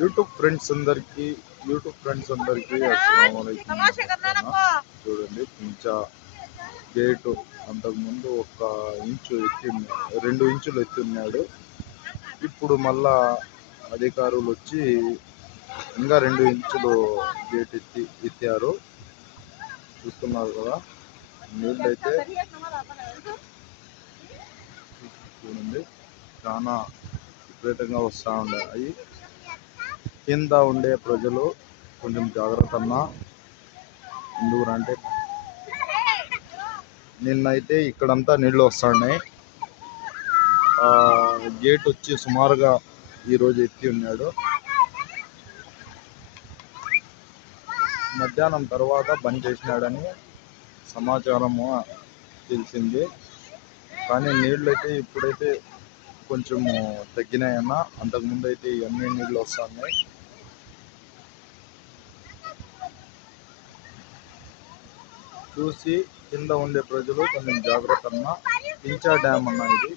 YouTube friends అందరికి అస్సలాముఅలైకుం వరహమతుల్లాహ్. చూడండి పించా gate అంతకుముందు 2 ఇంచులు ఎత్తి ఉన్నాడు. ఇప్పుడు మళ్ళా అధికారులు వచ్చి ఇంకా 2 ఇంచులు గేట్ ఎత్తారు. చూస్తున్నారు కదా, నీళ్ళైతే చూడండి చాలా విపరీతంగా వస్తూ ఉన్నాయి. కింద ఉండే ప్రజలు కొంచెం జాగ్రత్త అన్నా. ఎందుకంటే నిన్నైతే ఇక్కడంతా నీళ్ళు వస్తున్నాయి. గేట్ వచ్చి సుమారుగా ఈరోజు ఎత్తి ఉన్నాడు. మధ్యాహ్నం తర్వాత బంద్ చేసినాడని సమాచారము తెలిసింది. కానీ నీళ్ళు అయితే ఇప్పుడైతే కొంచెము తగ్గినాయన్న. అంతకుముందు అయితే ఇవన్నీ నీళ్ళు వస్తున్నాయి. చూసి కింద ఉండే ప్రజలు కొంచెం జాగ్రత్త అన్న. పించా డ్యామ్ అన్న ఇది.